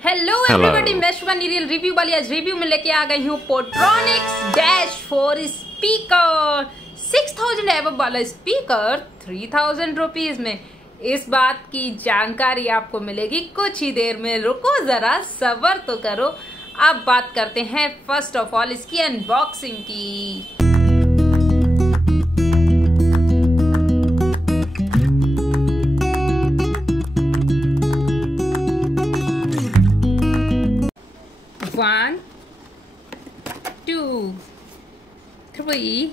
Hello everybody, मैं शुभा नीरियल review वाली आज रिव्यू में लेके आ गई हूँ पोट्रॉनिक्स डैश 4 स्पीकर 6000 एवब वाला स्पीकर 3000 रुपीज में। इस बात की जानकारी आपको मिलेगी कुछ ही देर में, रुको जरा सब्र तो करो। अब बात करते हैं फर्स्ट ऑफ ऑल इसकी अनबॉक्सिंग की। One, 2, 3,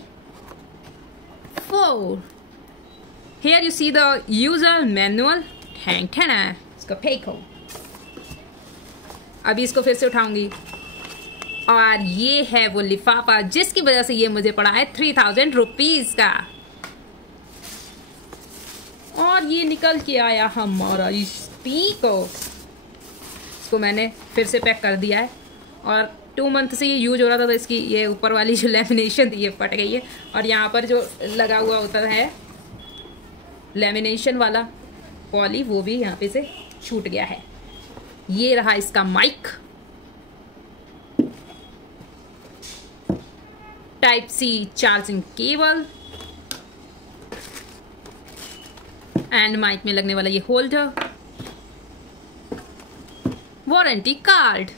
4. Here you see the user manual. इसका फेक हो। अभी इसको फिर से उठाऊंगी और ये है वो लिफाफा जिसकी वजह से ये मुझे पड़ा है 3000 रुपीज का। और ये निकल के आया हमारा स्पीकर। इसको मैंने फिर से पैक कर दिया है और 2 मंथ से ये यूज हो रहा था, तो इसकी ये ऊपर वाली जो लेमिनेशन थी ये फट गई है और यहाँ पर जो लगा हुआ होता है लेमिनेशन वाला पॉली वो भी यहाँ पे से छूट गया है। ये रहा इसका mic, type C charging cable and mic में लगने वाला ये holder, warranty card.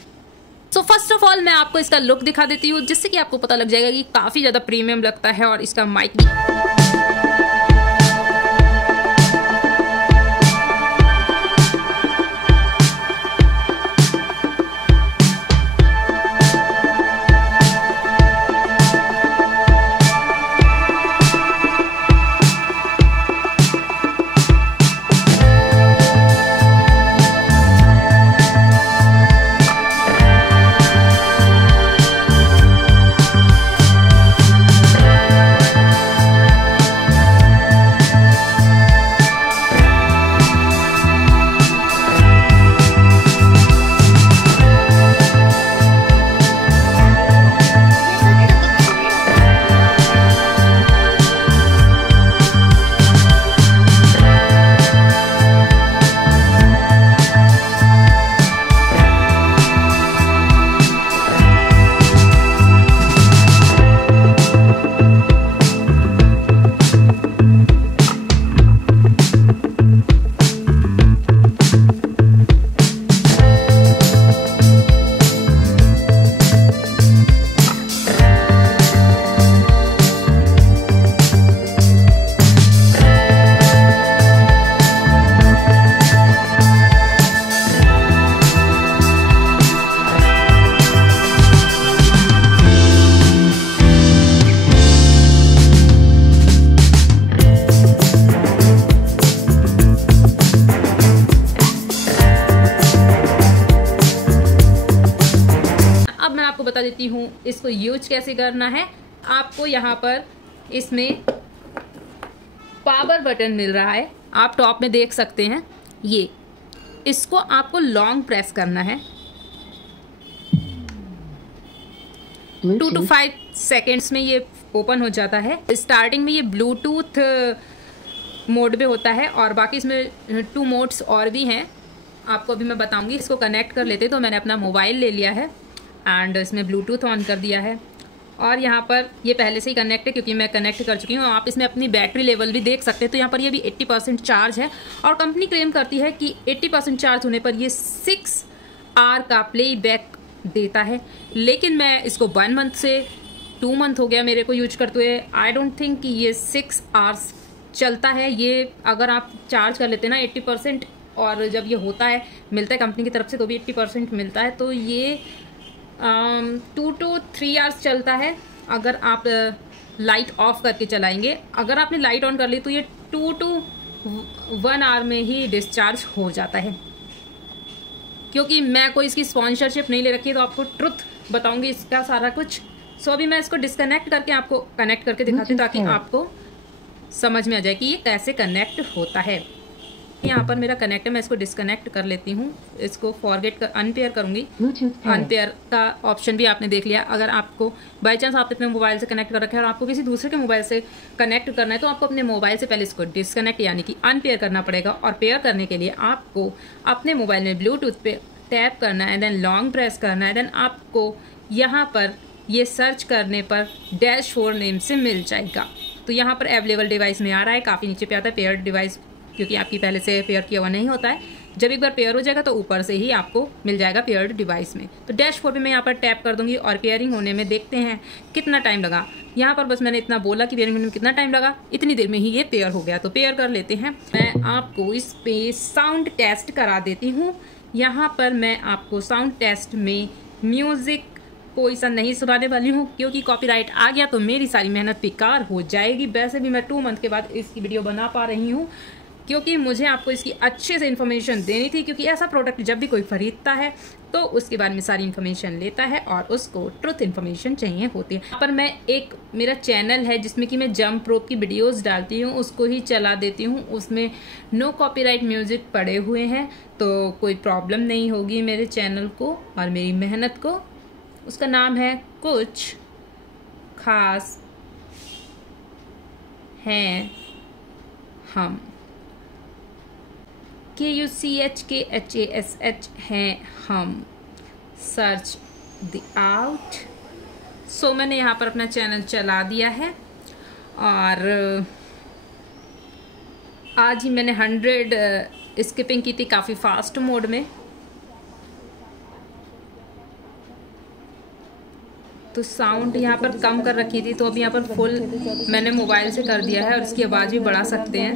So first of all मैं आपको इसका लुक दिखा देती हूँ जिससे कि आपको पता लग जाएगा कि काफी ज्यादा प्रीमियम लगता है और इसका माइक भी। आपको बता देती हूँ इसको यूज कैसे करना है। आपको यहाँ पर इसमें पावर बटन मिल रहा है, आप टॉप में देख सकते हैं। ये इसको आपको लॉन्ग प्रेस करना है, 2 to 5 सेकेंड्स में ये ओपन हो जाता है। स्टार्टिंग में ये ब्लूटूथ मोड पे होता है और बाकी इसमें 2 मोड्स और भी हैं, आपको अभी मैं बताऊंगी। इसको कनेक्ट कर लेते, तो मैंने अपना मोबाइल ले लिया है एंड इसमें ब्लूटूथ ऑन कर दिया है और यहाँ पर ये पहले से ही कनेक्ट है क्योंकि मैं कनेक्ट कर चुकी हूँ। आप इसमें अपनी बैटरी लेवल भी देख सकते हैं, तो यहाँ पर ये भी 80% चार्ज है और कंपनी क्लेम करती है कि 80% चार्ज होने पर ये 6 आवर का प्लेबैक देता है। लेकिन मैं इसको 1 मंथ से 2 मंथ हो गया मेरे को यूज करते हुए, आई डोंट थिंक कि ये 6 आवर्स चलता है। ये अगर आप चार्ज कर लेते हैं ना 80% और जब ये होता है मिलता है कंपनी की तरफ से तो भी 80% मिलता है, तो ये 2 to 3 आवर्स चलता है अगर आप लाइट ऑफ करके चलाएंगे। अगर आपने लाइट ऑन कर ली तो ये 2 to 1 आवर में ही डिस्चार्ज हो जाता है। क्योंकि मैं कोई इसकी स्पॉन्सरशिप नहीं ले रखी है तो आपको ट्रुथ बताऊंगी इसका सारा कुछ। सो अभी मैं इसको डिस्कनेक्ट करके आपको कनेक्ट करके दिखाती हूँ ताकि आपको समझ में आ जाए कि ये कैसे कनेक्ट होता है। यहाँ पर मेरा कनेक्ट है, मैं इसको डिस्कनेक्ट कर लेती हूँ, इसको फॉरगेट कर अनपेयर करूंगी। अनपेयर का ऑप्शन भी आपने देख लिया। अगर आपको बाई चांस आप अपने मोबाइल से कनेक्ट कर रखे हैं और आपको किसी दूसरे के मोबाइल से कनेक्ट करना है तो आपको अपने मोबाइल से पहले इसको डिस्कनेक्ट यानी कि अनपेयर करना पड़ेगा। और पेयर करने के लिए आपको अपने मोबाइल में ब्लूटूथ पे टैप करना है, देन लॉन्ग प्रेस करना है, देन आपको यहाँ पर ये सर्च करने पर डैशबोर्ड नेम से मिल जाएगा। तो यहाँ पर अवेलेबल डिवाइस में आ रहा है, काफ़ी नीचे पे आता है पेयर्ड डिवाइस, क्योंकि आपकी पहले से पेयर किया हुआ नहीं होता है। जब एक बार पेयर हो जाएगा तो ऊपर से ही आपको मिल जाएगा पेयर्ड डिवाइस में। तो डैशबोर्ड पे मैं यहाँ पर टैप कर दूंगी और पेयरिंग होने में देखते हैं कितना टाइम लगा। यहाँ पर बस मैंने इतना बोला कि पेयरिंग होने में कितना टाइम लगा, इतनी देर में ही ये पेयर हो गया। तो पेयर कर लेते हैं। मैं आपको इस पे साउंड टेस्ट करा देती हूँ। यहाँ पर मैं आपको साउंड टेस्ट में म्यूजिक कोई सा नहीं सुनाने वाली हूँ, क्योंकि कॉपीराइट आ गया तो मेरी सारी मेहनत बेकार हो जाएगी। वैसे भी मैं 2 मंथ के बाद इसकी वीडियो बना पा रही हूँ, क्योंकि मुझे आपको इसकी अच्छे से इन्फॉर्मेशन देनी थी, क्योंकि ऐसा प्रोडक्ट जब भी कोई खरीदता है तो उसके बारे में सारी इन्फॉर्मेशन लेता है और उसको ट्रुथ इन्फॉर्मेशन चाहिए होती है। यहाँ पर मैं एक मेरा चैनल है जिसमें कि मैं जंप रोप की वीडियोस डालती हूँ, उसको ही चला देती हूँ। उसमें नो कॉपीराइट म्यूजिक पड़े हुए हैं, तो कोई प्रॉब्लम नहीं होगी मेरे चैनल को और मेरी मेहनत को। उसका नाम है कुछ खास हैं हम, KUCHKHASH हैं हम, सर्च द आउट। सो मैंने यहाँ पर अपना चैनल चला दिया है और आज ही मैंने 100 स्किपिंग की थी, काफ़ी फास्ट मोड में। तो साउंड यहाँ पर कम कर रखी थी, तो अभी यहाँ पर फुल मैंने मोबाइल से कर दिया है और इसकी आवाज़ भी बढ़ा सकते हैं।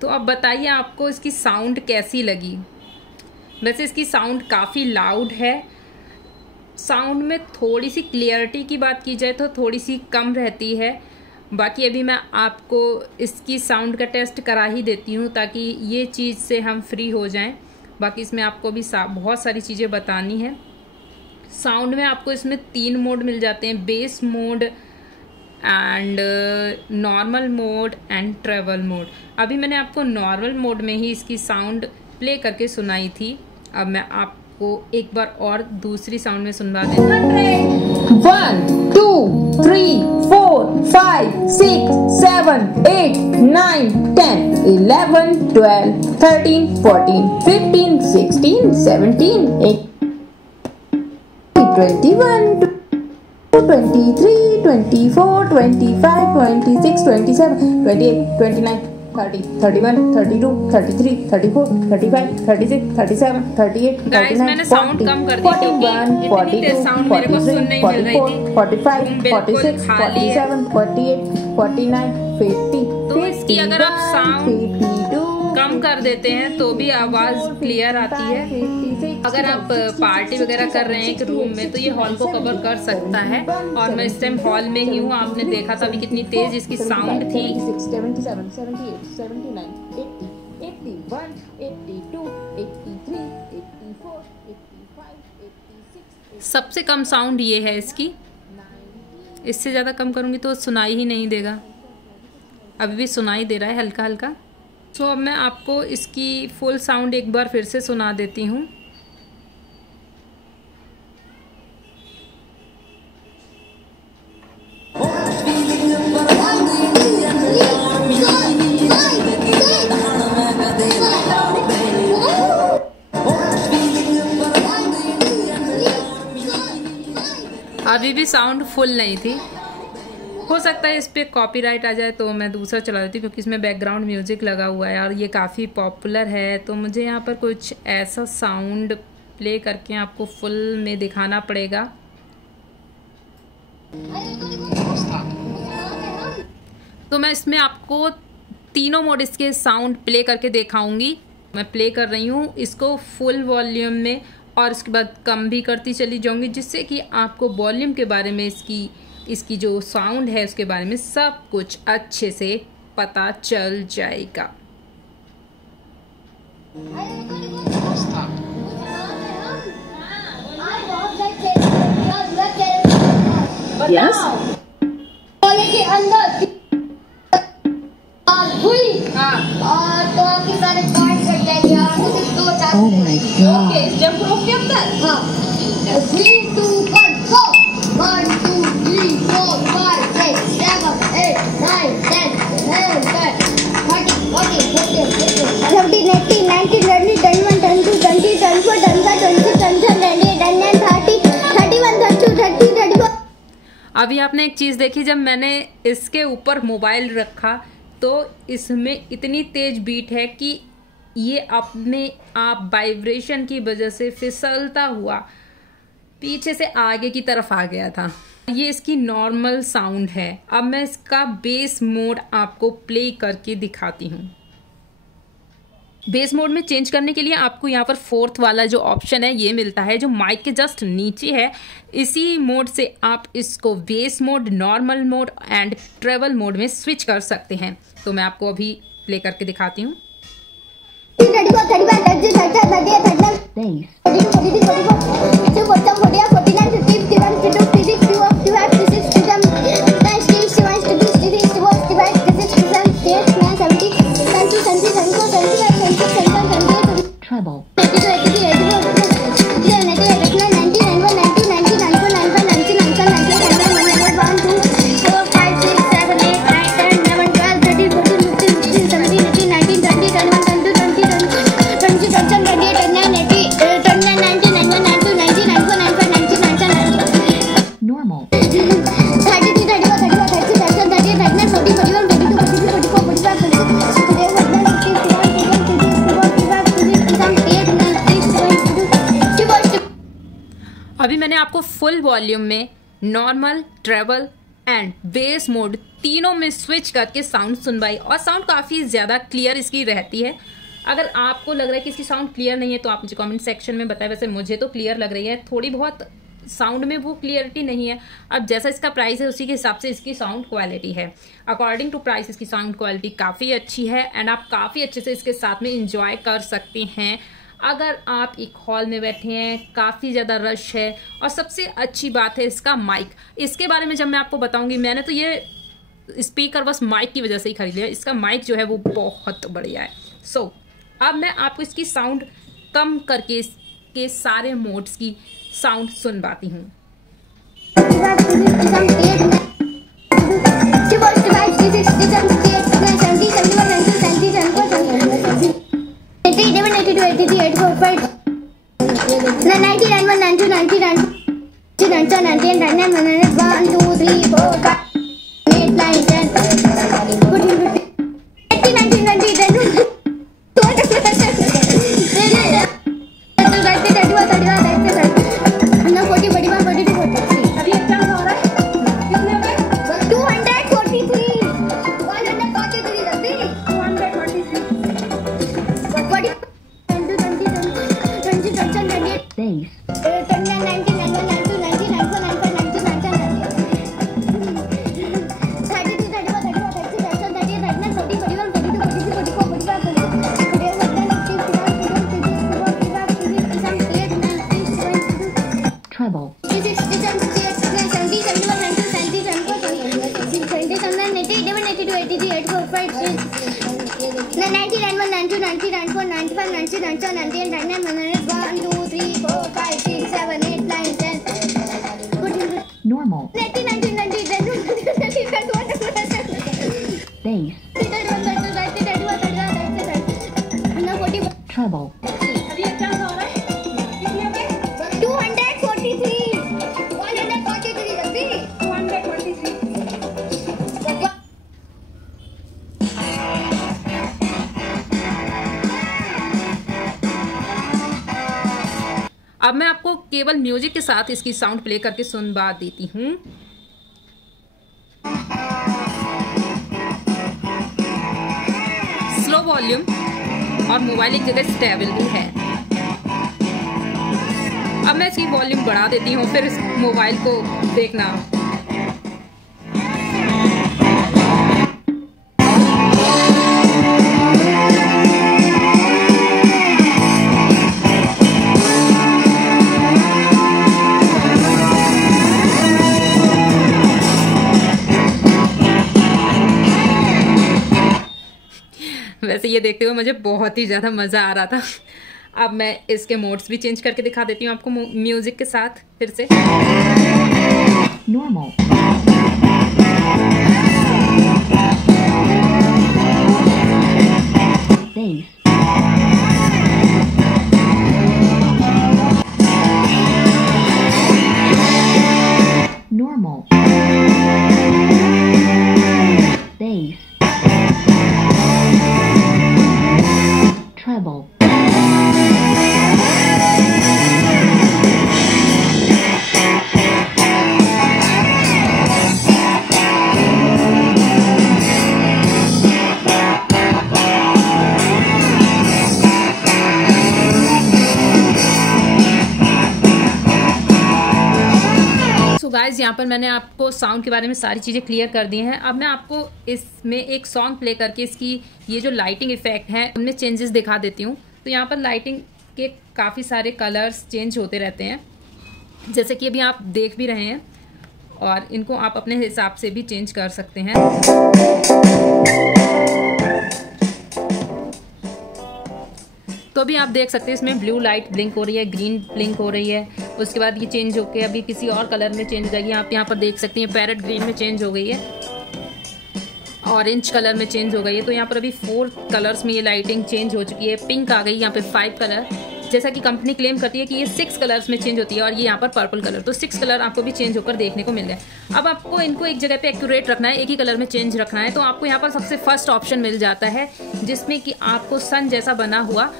तो अब बताइए आपको इसकी साउंड कैसी लगी। वैसे इसकी साउंड काफ़ी लाउड है। साउंड में थोड़ी सी क्लियरिटी की बात की जाए तो थोड़ी सी कम रहती है। बाकी अभी मैं आपको इसकी साउंड का टेस्ट करा ही देती हूँ ताकि ये चीज़ से हम फ्री हो जाएं। बाकी इसमें आपको भी बहुत सारी चीज़ें बतानी है। साउंड में आपको इसमें 3 मोड मिल जाते हैं, base mode and normal mode and travel mode. अभी मैंने आपको नॉर्मल मोड में ही इसकी साउंड प्ले करके सुनाई थी। अब मैं आपको एक बार और दूसरी साउंड में सुनवा देती हूँ। 1 2 3 4 5 6 7 8 9 10 11 12 13 14 15 16 17 18 21 23 24 25 26 27 28 29 30 31 32 33 34 35 36 37 38 गाइस मैंने साउंड कम कर दी क्योंकि इतनी तेज साउंड मेरे को सुन नहीं मिल रही थी। 45 46 47 48 49 50। तो इसकी अगर आप साउंड कम कर देते हैं तो भी आवाज क्लियर आती है। अगर आप पार्टी वगैरह कर रहे हैं एक रूम में तो ये हॉल को कवर कर सकता है। और मैं इस टाइम हॉल में ही हूँ, आपने देखा था अभी कितनी तेज इसकी साउंड थी। 77 78 79 80 81 82 83 84 85 86। सबसे कम साउंड ये है इसकी। इससे ज़्यादा कम करूँगी तो सुनाई ही नहीं देगा। अभी भी सुनाई दे रहा है हल्का हल्का। तो अब मैं आपको इसकी फुल साउंड एक बार फिर से सुना देती हूँ। अभी भी साउंड फुल नहीं थी। हो सकता है इस पर कॉपीराइट आ जाए तो मैं दूसरा चला देती हूँ, क्योंकि इसमें बैकग्राउंड म्यूजिक लगा हुआ है और ये काफ़ी पॉपुलर है। तो मुझे यहाँ पर कुछ ऐसा साउंड प्ले करके आपको फुल में दिखाना पड़ेगा। तो मैं इसमें आपको तीनों मोड इसके साउंड प्ले करके दिखाऊंगी। मैं प्ले कर रही हूँ इसको फुल वॉल्यूम में और उसके बाद कम भी करती चली जाऊंगी, जिससे कि आपको वॉल्यूम के बारे में इसकी जो साउंड है उसके बारे में सब कुछ अच्छे से पता चल जाएगा। Yes? के अंदर हुई और ओके, जंप रोप के अंदर। हाँ 3 2 1 गो 1 2 3 4 5 6 7 8 9 10 11 12 13 14 15 16 17 18 19 20 21 22 23 24 25 26 27 28 29 30 31 32 33 34। अभी आपने एक चीज़ देखी, जब मैंने इसके ऊपर मोबाइल रखा तो इसमें इतनी तेज बीट है कि ये अपने आप वाइब्रेशन की वजह से फिसलता हुआ पीछे से आगे की तरफ आ गया था। ये इसकी नॉर्मल साउंड है। अब मैं इसका बेस मोड आपको प्ले करके दिखाती हूँ। बेस मोड में चेंज करने के लिए आपको यहाँ पर फोर्थ वाला जो ऑप्शन है ये मिलता है, जो माइक के जस्ट नीचे है। इसी मोड से आप इसको base mode, normal mode and travel mode में स्विच कर सकते हैं। तो मैं आपको अभी प्ले करके दिखाती हूँ। अभी मैंने आपको फुल वॉल्यूम में normal, travel and base mode तीनों में स्विच करके साउंड सुनवाई, और साउंड काफ़ी ज़्यादा क्लियर इसकी रहती है। अगर आपको लग रहा है कि इसकी साउंड क्लियर नहीं है तो आप मुझे कमेंट सेक्शन में बताएं। वैसे मुझे तो क्लियर लग रही है, थोड़ी बहुत साउंड में वो क्लियरिटी नहीं है। अब जैसा इसका प्राइस है उसी के हिसाब से इसकी साउंड क्वालिटी है। अकॉर्डिंग टू प्राइस इसकी साउंड क्वालिटी काफ़ी अच्छी है एंड आप काफ़ी अच्छे से इसके साथ में इंजॉय कर सकते हैं। अगर आप एक हॉल में बैठे हैं, काफ़ी ज़्यादा रश है, और सबसे अच्छी बात है इसका माइक। इसके बारे में जब मैं आपको बताऊंगी, मैंने तो ये स्पीकर बस माइक की वजह से ही खरीद लिया। इसका माइक जो है वो बहुत बढ़िया है। सो अब मैं आपको इसकी साउंड कम करके इसके सारे मोड्स की साउंड सुनवाती हूँ। Normal. Bass. Treble. अब मैं आपको केवल म्यूजिक के साथ इसकी साउंड प्ले करके सुनवा देती हूँ। स्लो वॉल्यूम और मोबाइल एक जगह स्टेबल भी है। अब मैं इसकी वॉल्यूम बढ़ा देती हूँ, फिर इस मोबाइल को देखना। वैसे ये देखते हुए मुझे बहुत ही ज़्यादा मज़ा आ रहा था। अब मैं इसके मोड्स भी चेंज करके दिखा देती हूँ आपको म्यूजिक के साथ फिर से। Normal. Bass. Normal. Bass. Treble. Guys यहाँ पर मैंने आपको साउंड के बारे में सारी चीज़ें क्लियर कर दी हैं। अब मैं आपको इसमें एक सॉन्ग प्ले करके इसकी ये जो लाइटिंग इफेक्ट है उनमें चेंजेस दिखा देती हूँ। तो यहाँ पर लाइटिंग के काफ़ी सारे कलर्स चेंज होते रहते हैं, जैसे कि अभी आप देख भी रहे हैं, और इनको आप अपने हिसाब से भी चेंज कर सकते हैं। तो अभी आप देख सकते हैं इसमें ब्लू लाइट ब्लिंक हो रही है, ग्रीन ब्लिंक हो रही है, उसके बाद ये चेंज होके अभी किसी और कलर में चेंज हो जाएगी। आप यहाँ पर देख सकते हैं पैरेट ग्रीन में चेंज हो गई है, ऑरेंज कलर में चेंज हो गई है। तो यहाँ पर अभी 4 कलर्स में ये लाइटिंग चेंज हो चुकी है। पिंक आ गई, यहाँ पे 5 कलर, जैसा कि कंपनी क्लेम करती है कि ये 6 कलर्स में चेंज होती है, और ये यहाँ पर पर्पल कलर, तो 6 कलर आपको भी चेंज होकर देखने को मिल गए। अब आपको इनको एक जगह पे एक्यूरेट रखना है, एक ही कलर में चेंज रखना है, तो आपको यहाँ पर सबसे फर्स्ट ऑप्शन मिल जाता है जिसमें कि आपको सन जैसा बना हुआ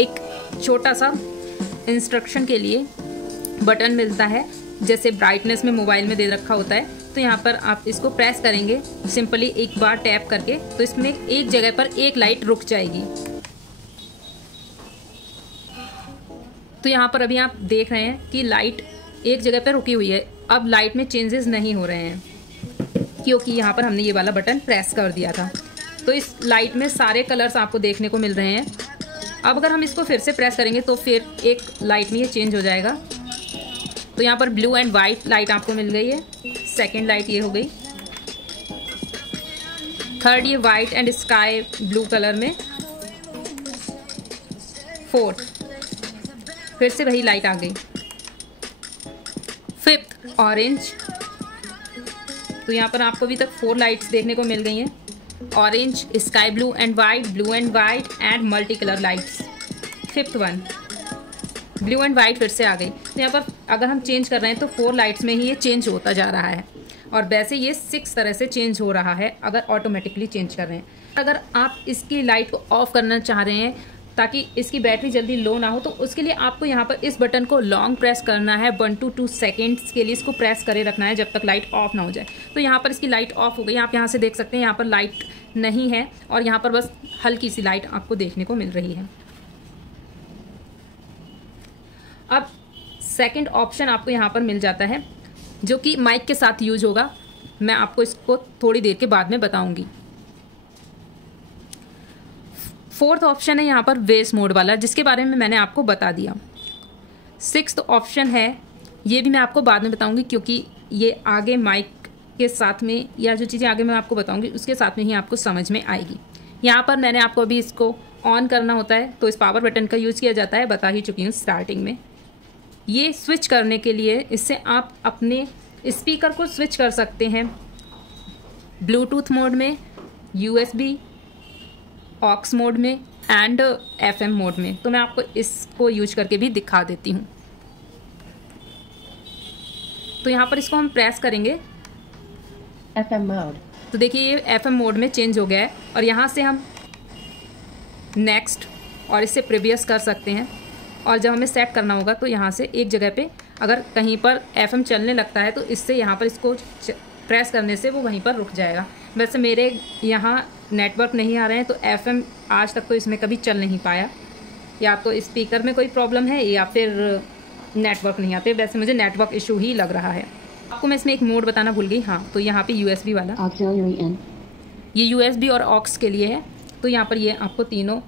एक छोटा सा इंस्ट्रक्शन के लिए बटन मिलता है, जैसे ब्राइटनेस में मोबाइल में दे रखा होता है। तो यहाँ पर आप इसको प्रेस करेंगे सिंपली एक बार टैप करके, तो इसमें एक जगह पर एक लाइट रुक जाएगी। तो यहाँ पर अभी आप देख रहे हैं कि लाइट एक जगह पर रुकी हुई है। अब लाइट में चेंजेस नहीं हो रहे हैं क्योंकि यहाँ पर हमने ये वाला बटन प्रेस कर दिया था। तो इस लाइट में सारे कलर्स आपको देखने को मिल रहे हैं। अब अगर हम इसको फिर से प्रेस करेंगे तो फिर एक लाइट में ये चेंज हो जाएगा। तो यहाँ पर ब्लू एंड वाइट लाइट आपको मिल गई है, सेकंड लाइट ये हो गई, थर्ड ये white and sky blue colour में, फोर्थ फिर से वही लाइट आ गई, फिफ्थ ऑरेंज। तो यहाँ पर आपको अभी तक 4 लाइट्स देखने को मिल गई हैं, orange, sky blue and white and multi colour lights. Fifth one blue and white फिर से आ गई। तो यहाँ पर अगर हम चेंज कर रहे हैं तो 4 लाइट्स में ही ये चेंज होता जा रहा है, और वैसे ये 6 तरह से चेंज हो रहा है अगर ऑटोमेटिकली चेंज कर रहे हैं। अगर आप इसकी लाइट को ऑफ करना चाह रहे हैं ताकि इसकी बैटरी जल्दी लो ना हो, तो उसके लिए आपको यहाँ पर इस बटन को लॉन्ग प्रेस करना है, 1 to 2 सेकेंड्स के लिए इसको प्रेस करे रखना है जब तक लाइट ऑफ ना हो जाए। तो यहाँ पर इसकी लाइट ऑफ हो गई, आप यहाँ से देख सकते हैं यहाँ पर लाइट नहीं है, और यहाँ पर बस हल्की सी लाइट आपको देखने को मिल रही है। अब सेकंड ऑप्शन आपको यहाँ पर मिल जाता है जो कि माइक के साथ यूज होगा, मैं आपको इसको थोड़ी देर के बाद में बताऊंगी। फोर्थ ऑप्शन है यहाँ पर बेस मोड वाला, जिसके बारे में मैंने आपको बता दिया। सिक्स्थ ऑप्शन है, ये भी मैं आपको बाद में बताऊंगी क्योंकि ये आगे माइक के साथ में, या जो चीज़ें आगे मैं आपको बताऊंगी उसके साथ में ही आपको समझ में आएगी। यहाँ पर मैंने आपको अभी इसको ऑन करना होता है तो इस पावर बटन का यूज़ किया जाता है, बता ही चुकी हूँ स्टार्टिंग में। ये स्विच करने के लिए इससे आप अपने स्पीकर को स्विच कर सकते हैं ब्लूटूथ मोड में, USB ऑक्स मोड में एंड FM मोड में। तो मैं आपको इसको यूज करके भी दिखा देती हूँ। तो यहाँ पर इसको हम प्रेस करेंगे FM मोड, तो देखिए ये FM मोड में चेंज हो गया है, और यहाँ से हम नेक्स्ट और इससे प्रीवियस कर सकते हैं। और जब हमें सेट करना होगा तो यहाँ से एक जगह पे अगर कहीं पर FM चलने लगता है तो इससे यहाँ पर इसको प्रेस करने से वो वहीं पर रुक जाएगा। वैसे मेरे यहाँ नेटवर्क नहीं आ रहे हैं तो FM आज तक तो इसमें कभी चल नहीं पाया, या तो स्पीकर में कोई प्रॉब्लम है या फिर नेटवर्क नहीं आते। वैसे मुझे नेटवर्क इशू ही लग रहा है। आपको मैं इसमें एक मोड बताना भूल गई, हाँ, तो यहाँ पे USB वाला, ये USB और ऑक्स के लिए है। तो यहाँ पर ये आपको तीनों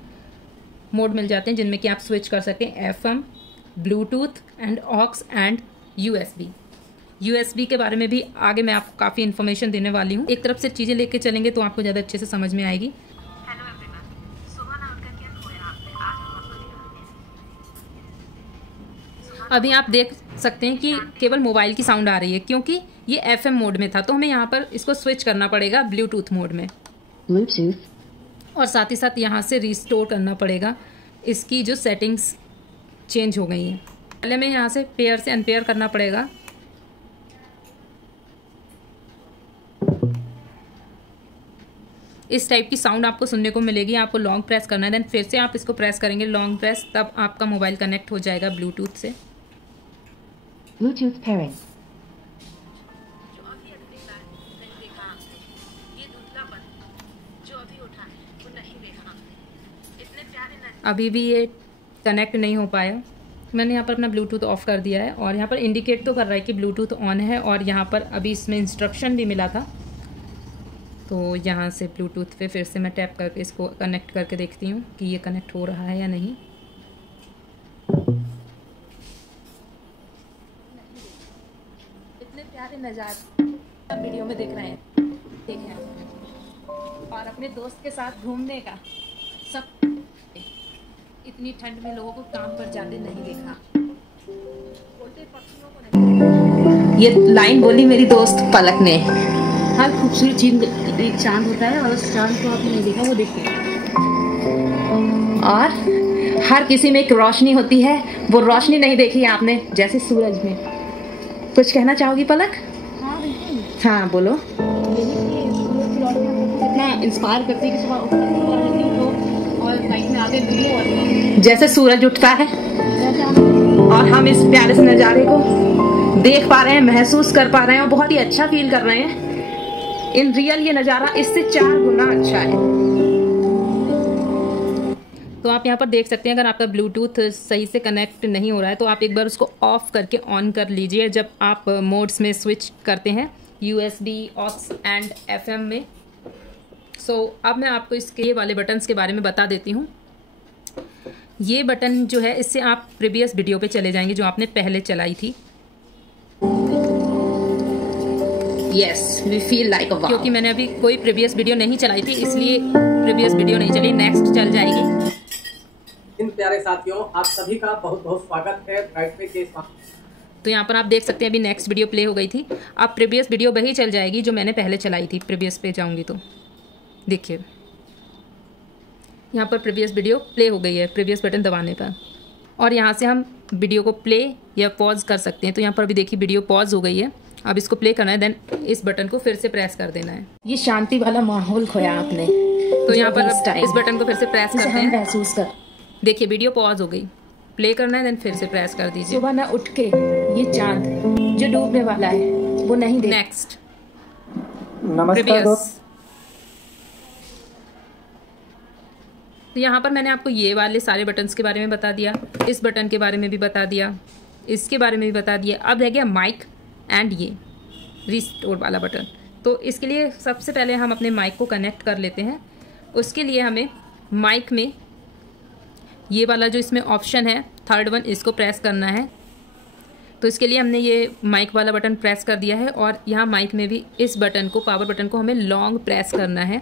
मोड मिल जाते हैं जिनमें कि आप स्विच कर सकते हैं, FM, Bluetooth and aux and USB के बारे में भी आगे मैं आपको काफ़ी इन्फॉर्मेशन देने वाली हूँ। एक तरफ से चीज़ें लेके चलेंगे तो आपको ज़्यादा अच्छे से समझ में आएगी। हेलो एवरीवन, सुबह ना उठकर क्या खोया आपने, आज हम आपको दिखाते अभी आप देख सकते हैं कि केवल मोबाइल की साउंड आ रही है क्योंकि ये FM मोड में था, तो हमें यहाँ पर इसको स्विच करना पड़ेगा ब्लूटूथ मोड में। Bluetooth, और साथ ही साथ यहाँ से रिस्टोर करना पड़ेगा, इसकी जो सेटिंग्स चेंज हो गई हैं। पहले हमें यहाँ से पेयर से अनपेयर करना पड़ेगा। इस टाइप की साउंड आपको सुनने को मिलेगी। आपको लॉन्ग प्रेस करना है, देन फिर से आप इसको प्रेस करेंगे लॉन्ग प्रेस, तब आपका मोबाइल कनेक्ट हो जाएगा ब्लूटूथ से। Bluetooth pairing. अभी भी ये कनेक्ट नहीं हो पाया। मैंने यहाँ पर अपना ब्लूटूथ ऑफ कर दिया है और यहाँ पर इंडिकेट तो कर रहा है कि ब्लूटूथ ऑन है, और यहाँ पर अभी इसमें इंस्ट्रक्शन भी मिला था। तो यहाँ से ब्लूटूथ पे फिर से मैं टैप करके इसको कनेक्ट करके देखती हूँ कि ये कनेक्ट हो रहा है या नहीं। इतने प्यारे नज़ारे वीडियो में देख रहे हैं, देखें आप। और अपने दोस्त के साथ घूमने का सब, इतनी ठंड में लोगों को काम पर जाते नहीं देखा। बोलते पक्षियों को नहीं। ये लाइन बोली मेरी दोस्त पलक ने। हर खूबसूरत चीज एक चांद होता है, और उस चांद को आपने नहीं देखा, वो देखते हैं। और हर किसी में एक रोशनी होती है, वो रोशनी नहीं देखी आपने, जैसे सूरज में। कुछ कहना चाहोगी पलक? हाँ बिल्कुल। हाँ बोलो। इतना इंस्पायर करती है कि सुबह उठती हो और नाइट में आगे ग्लो आती है, जैसे सूरज उठता है और हम इस प्यारे से नज़ारे को देख पा रहे हैं, महसूस कर पा रहे हैं और बहुत ही अच्छा फील कर रहे हैं। इन रियल ये नज़ारा इससे 4 गुना अच्छा है। तो आप यहाँ पर देख सकते हैं, अगर आपका ब्लूटूथ सही से कनेक्ट नहीं हो रहा है तो आप एक बार उसको ऑफ करके ऑन कर लीजिए जब आप मोड्स में स्विच करते हैं, USB, ऑक्स एंड FM में। अब मैं आपको इसके ये वाले बटन्स के बारे में बता देती हूँ। ये बटन जो है, इससे आप प्रीवियस वीडियो पे चले जाएंगे जो आपने पहले चलाई थी। Yes, we feel like a wow. क्योंकि मैंने अभी कोई प्रीवियस वीडियो नहीं चलाई थी, इसलिए प्रीवियस वीडियो नहीं चली, नेक्स्ट चल जाएगी। इन प्यारे साथियों, आप सभी का बहुत बहुत स्वागत है ब्राइटवे के साथ। तो यहाँ पर आप देख सकते हैं अभी नेक्स्ट वीडियो प्ले हो गई थी, अब प्रीवियस वीडियो वही चल जाएगी जो मैंने पहले चलाई थी। प्रीवियस पे जाऊंगी तो देखिए यहाँ पर प्रीवियस वीडियो प्ले हो गई है प्रीवियस बटन दबाने पर, और यहाँ से हम वीडियो को प्ले या पॉज कर सकते हैं। तो यहाँ पर अभी देखिए वीडियो पॉज हो गई है, अब इसको प्ले करना है, देन इस बटन को फिर से प्रेस कर देना है। ये शांति वाला माहौल खोया आपने। तो यहाँ पर इस बटन को फिर से प्रेस करते हैं, महसूस कर। देखिए वीडियो पॉज हो गई, प्ले करना है, देन फिर से प्रेस कर दीजिए। सुबह ना उठ के ये चांद जो डूबने वाला है वो नहीं देख। नेक्स्ट नमस्कार दोस्त। तो यहाँ पर मैंने आपको ये वाले सारे बटन्स के बारे में बता दिया, इस बटन के बारे में भी बता दिया, इसके बारे में भी बता दिया। अब रह गया माइक एंड ये रिस्टोर वाला बटन। तो इसके लिए सबसे पहले हम अपने माइक को कनेक्ट कर लेते हैं। उसके लिए हमें माइक में ये वाला जो इसमें ऑप्शन है थर्ड वन, इसको प्रेस करना है। तो इसके लिए हमने ये माइक वाला बटन प्रेस कर दिया है, और यहाँ माइक में भी इस बटन को, पावर बटन को हमें लॉन्ग प्रेस करना है।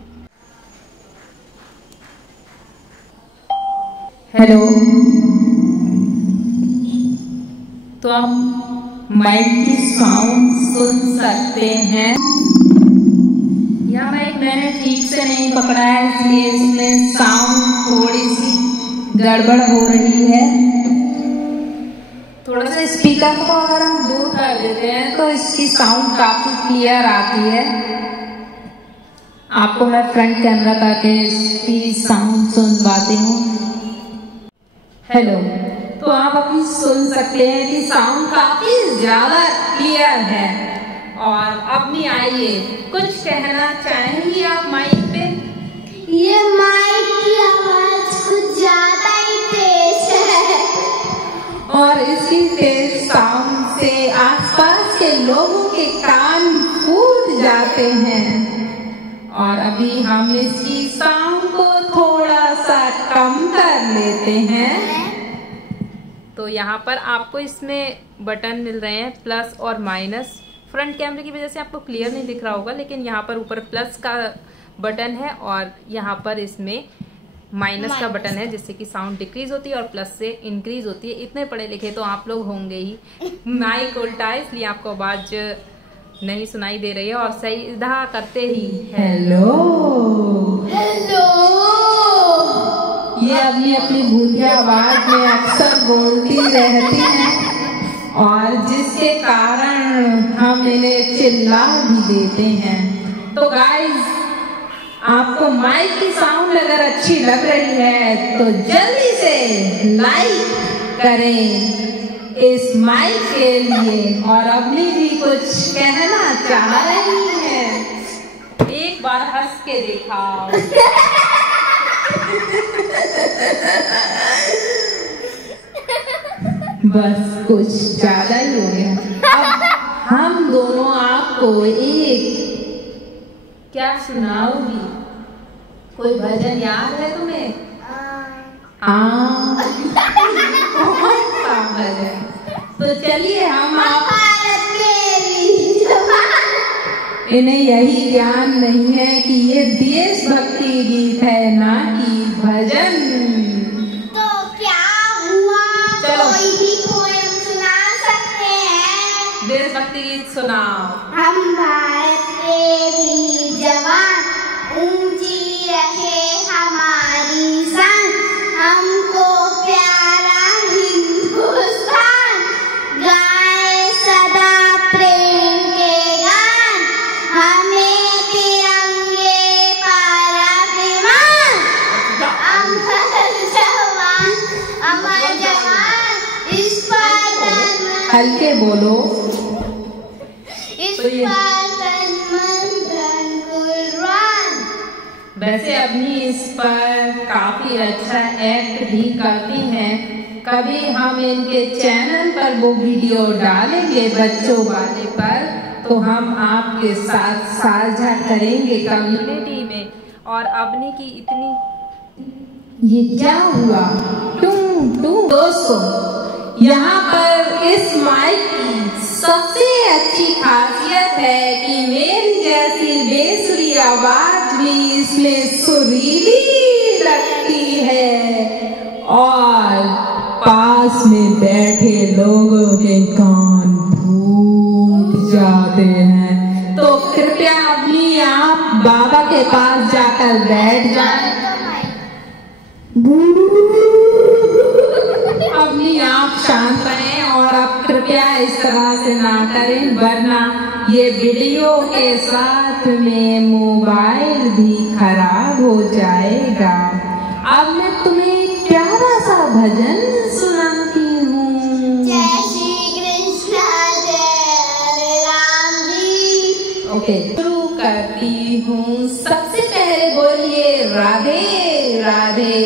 हेलो, तो आप माइक की साउंड सुन सकते हैं। यह माइक मैंने ठीक से नहीं पकड़ा है, इसलिए इसमें साउंड थोड़ी सी गड़बड़ हो रही है। थोड़ा सा स्पीकर को अगर हम दूर कर देते हैं तो इसकी साउंड काफी क्लियर आती है। आपको मैं फ्रंट कैमरा करके इसकी साउंड सुनवाती हूँ। हेलो, तो आप अभी सुन सकते हैं कि साउंड काफी ज्यादा क्लियर है। और अब भी आइए, कुछ कहना चाहेंगी आप माइक पे? ये माइक की आवाज कुछ ज्यादा ही तेज है, और इसकी तेज साउंड से आसपास के लोगों के कान फूट जाते हैं। और अभी हम इसकी साउंड को थोड़ा सा कम कर लेते हैं। तो यहाँ पर आपको इसमें बटन मिल रहे हैं प्लस और माइनस। फ्रंट कैमरे की वजह से आपको क्लियर नहीं दिख रहा होगा, लेकिन यहाँ पर ऊपर प्लस का बटन है और यहाँ पर इसमें माइनस का बटन है जिससे कि साउंड डिक्रीज होती है और प्लस से इंक्रीज होती है। इतने पढ़े लिखे तो आप लोग होंगे ही। माइक उल्टा है इसलिए आपको आवाज नहीं सुनाई दे रही है और सीधा करते ही हेलो हेलो। ये अपनी अपनी भूतिया आवाज में अक्सर बोलती रहती हैं और जिसके कारण हम इन्हें चिल्ला भी देते हैं। तो गाइस, आपको माइक की साउंड अगर अच्छी लग रही है तो जल्दी से लाइक करें इस माइक के लिए। और अपनी भी कुछ कहना चाह रही है, एक बार हंस के दिखाओ। बस कुछ ज्यादा ही हो गया। अब हम दोनों आपको एक क्या सुनाओगी? कोई भजन याद है तुम्हें? कौन सा भजन? तो चलिए हम आप इन्हें यही ज्ञान नहीं है कि ये देशभक्ति गीत है, ना कि भजन। तो क्या हुआ? चलो। कोई भी पोएम सुना सकते हैं। देशभक्ति गीत सुनाओ। हम भारत के वीर जवान, ऊंची रहे हमारी शान, हमको प्यारा हिंदुस्तान, गाए सदा प्रेम के गान, हमें तिरंगे पर अभिमान। अमर जवान इस पर हल्के बोलो। इस पर तन मन धन कुर्बान। वैसे अपनी इस पर काफी अच्छा एक्ट भी करती हैं। कभी हम इनके चैनल पर वो वीडियो डालेंगे बच्चों वाले पर, तो हम आपके साथ साझा करेंगे कम्युनिटी में। और अपनी की इतनी ये क्या हुआ? दोस्तों, यहाँ पर इस माइक की सबसे अच्छी खासियत है कि मेरी जैसी बेसुरी आवाज भी इसमें सुरीली लगती है और पास में बैठे लोगों के कान फूट जाते हैं। तो कृपया अपनी आप बाबा के पास जाकर बैठ जाएं। अपनी आप शांत रहें और आप कृपया इस तरह से ना करें, वरना ये वीडियो के साथ में मोबाइल भी खराब हो जाएगा। अब मैं तुम्हें एक प्यारा सा भजन सुनाती हूँ। जय श्री कृष्ण जय राम जी। ओके, शुरू करती हूँ। सबसे पहले बोलिए राधे राधे।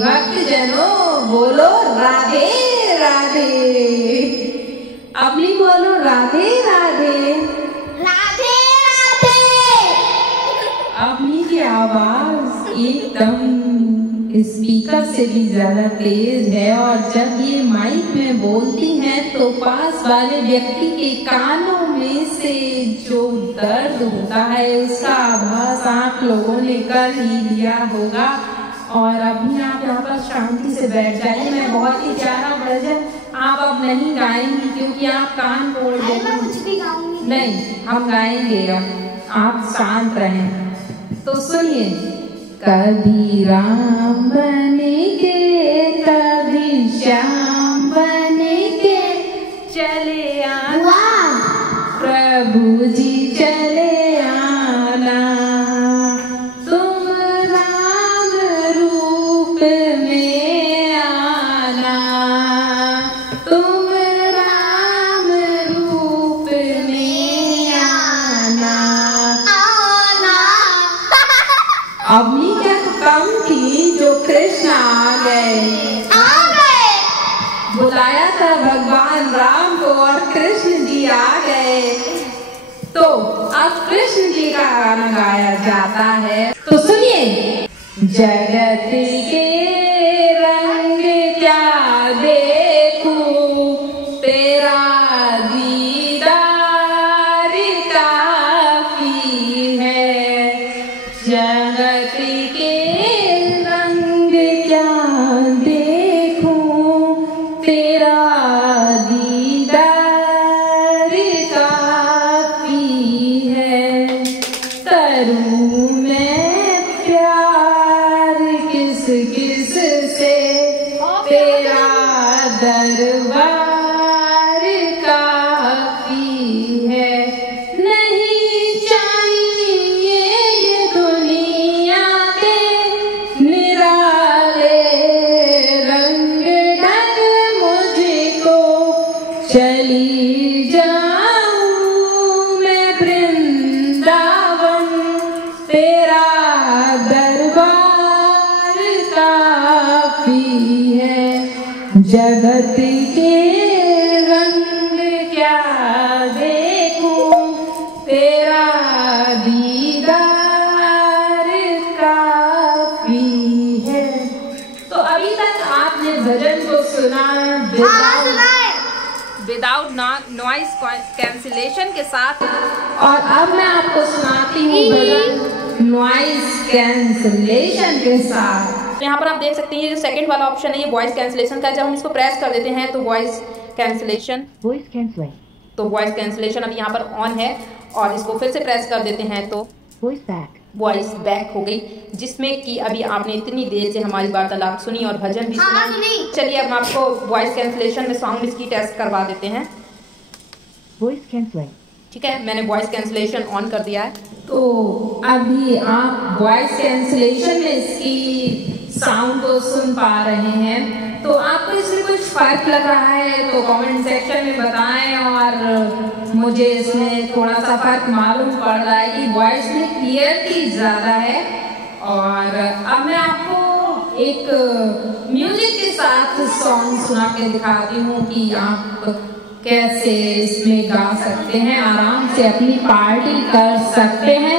भक्तजनों बोलो राधे राधे। अपनी बोलो राधे राधे। राधे राधे। अपनी की आवाज एकदम स्पीकर से भी ज्यादा तेज है और जब ये माइक में बोलती हैं तो पास वाले व्यक्ति के कानों में से जो दर्द होता है उसका आभास आप लोगों ने कर ही लिया होगा। और अभी आप यहाँ पर शांति से बैठ जाइए। मैं बहुत ही प्यारा भजन आप अब नहीं गाएंगी क्योंकि आप कान तोड़ मैं देंगे। कुछ भी गाऊंगी नहीं, हम गाएंगे अब, आप शांत रहें। तो सुनिए। कभी राम बनेगे कभी श्याम बनेगे, चले आना प्रभु जी चले आना, तुम राम रूप में आना, तुम राम रूप में आना। अभी क्या कम थी जो कृष्ण आ गए। बुलाया था भगवान राम को और कृष्ण जी आ गए। तो अब कृष्ण जी का गाना गाया जाता है। तो सुनिए। जगत के रंग क्या देखूं, तेरा दीदार काफी है। जगत के रंग तेरा दरबार काफी है, नहीं चाहिए ये दुनिया के निराले रंग ढंग, मुझको चली जाऊं मैं वृंदावन, तेरा दरबार काफी है। जगत के रंग क्या देखूं, तेरा दीदार काफी है। तो अभी तक आपने भजन को सुना विदाउट नॉइस कैंसिलेशन के साथ, और अब मैं आपको सुनाती हूँ भजन नॉइस कैंसिलेशन के साथ। यहाँ पर आप देख सकते हैं ये जो सेकंड वाला ऑप्शन है ये वॉइस कैंसिलेशन का है। जब हम इसको प्रेस कर देते हैं तो वॉइस कैंसिलेशन तो वॉइस कैंसिलेशन अभी यहाँ पर ऑन है, और इसको फिर से प्रेस कर देते हैं तो वॉइस बैक हो गई, जिसमें कि अभी आपने इतनी देर से हमारी वार्तालाप सुनी और भजन भी सुना। चलिए अब हम आपको वॉइस कैंसिलेशन में सॉन्ग मिक्स की टेस्ट करवा देते हैं। ठीक है, मैंने वॉइस कैंसिलेशन ऑन कर दिया है। तो अभी आप वॉइस कैंसिलेशन में इसकी साउंड को सुन पा रहे हैं। तो आपको इसमें कुछ फर्क लग रहा है तो कमेंट सेक्शन में बताएं, और मुझे इसमें थोड़ा सा फर्क मालूम पड़ रहा है कि वॉइस में क्लियरिटी ज्यादा है। और अब मैं आपको एक म्यूजिक के साथ सॉन्ग सुना के दिखाती हूँ कि आप कैसे इसमें गा सकते हैं, आराम से अपनी पार्टी कर सकते हैं।